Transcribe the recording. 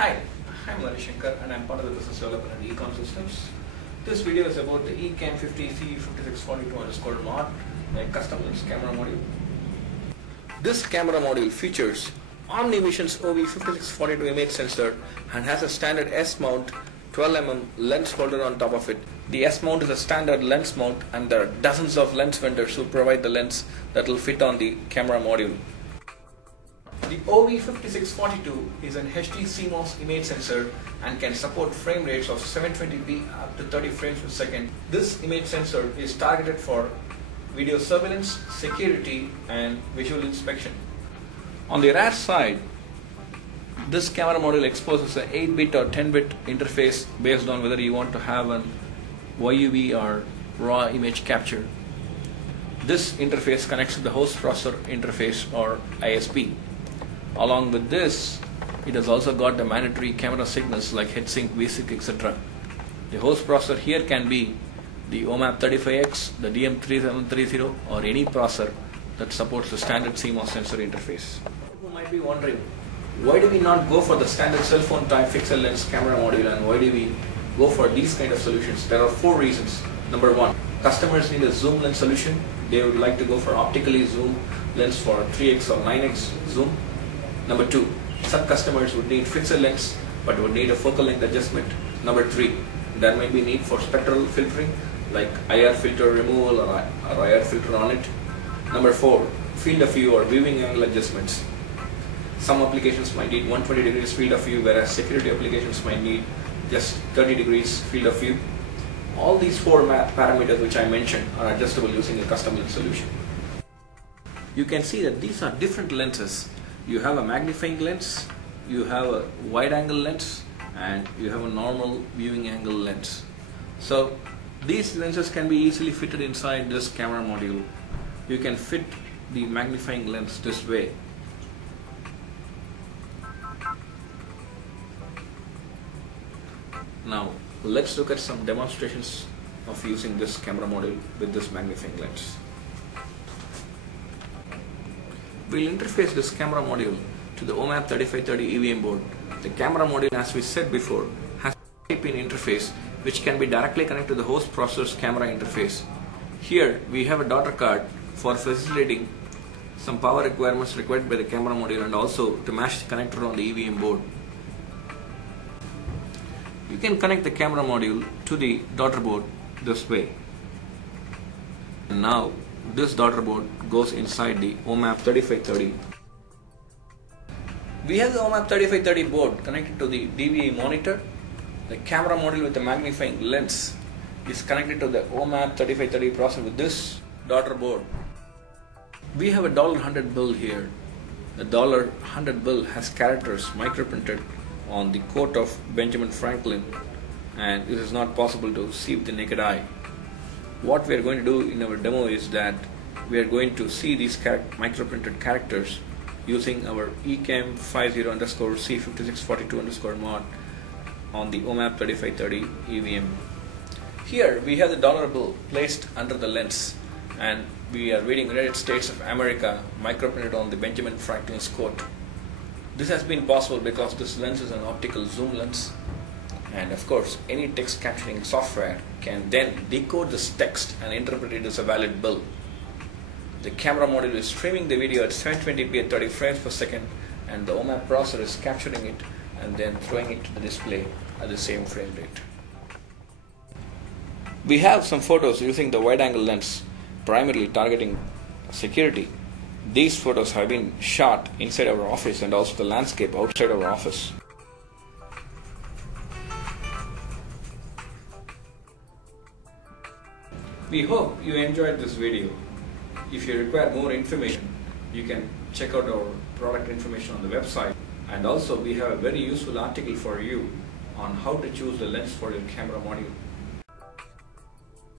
Hi, I'm Shankar and I'm part of the business development and econ systems. This video is about the ECAM50C5642_mod, a custom lens camera module. This camera module features Omnivision's OV5642 image sensor and has a standard S-mount 12mm lens holder on top of it. The S-mount is a standard lens mount and there are dozens of lens vendors who provide the lens that will fit on the camera module. The OV5642 is an HD CMOS image sensor and can support frame rates of 720p up to 30 frames per second. This image sensor is targeted for video surveillance, security and visual inspection. On the RAR side, this camera module exposes an 8-bit or 10-bit interface based on whether you want to have an YUV or raw image capture. This interface connects to the host processor interface or ISP. Along with this, it has also got the mandatory camera signals like heatsync, VSync, etc. The host processor here can be the OMAP35X, the DM3730 or any processor that supports the standard CMOS sensor interface. You might be wondering, why do we not go for the standard cell phone type fixed lens camera module and why do we go for these kind of solutions? There are 4 reasons. Number 1, customers need a zoom lens solution. They would like to go for optically zoom lens for 3x or 9x zoom. Number 2, some customers would need fixed lens but would need a focal length adjustment. Number 3, there may be need for spectral filtering like IR filter removal or IR filter on it. Number 4, field of view or viewing angle adjustments. Some applications might need 120 degrees field of view whereas security applications might need just 30 degrees field of view. All these 4 parameters which I mentioned are adjustable using a custom lens solution. You can see that these are different lenses. You have a magnifying lens, you have a wide angle lens and you have a normal viewing angle lens. So these lenses can be easily fitted inside this camera module. You can fit the magnifying lens this way. Now let's look at some demonstrations of using this camera module with this magnifying lens. We'll interface this camera module to the OMAP3530 EVM board. The camera module, as we said before, has a pin interface which can be directly connected to the host processor's camera interface. Here we have a daughter card for facilitating some power requirements required by the camera module and also to match the connector on the EVM board. You can connect the camera module to the daughter board this way. And now this daughter board goes inside the OMAP3530. We have the OMAP3530 board connected to the DVI monitor. The camera module with the magnifying lens is connected to the OMAP3530 processor with this daughter board. We have a $100 bill here. The $100 bill has characters microprinted on the coat of Benjamin Franklin and this is not possible to see with the naked eye. What we are going to do in our demo is that we are going to see these microprinted characters using our ECAM50_C5642_mod on the OMAP3530 EVM. Here we have the dollar bill placed under the lens and we are reading United States of America microprinted on the Benjamin Franklin's coat. This has been possible because this lens is an optical zoom lens. And of course, any text capturing software can then decode this text and interpret it as a valid bill. The camera module is streaming the video at 720p at 30 frames per second and the OMAP processor is capturing it and then throwing it to the display at the same frame rate. We have some photos using the wide angle lens, primarily targeting security. These photos have been shot inside our office and also the landscape outside our office. We hope you enjoyed this video. If you require more information, you can check out our product information on the website. And also we have a very useful article for you on how to choose the lens for your camera module.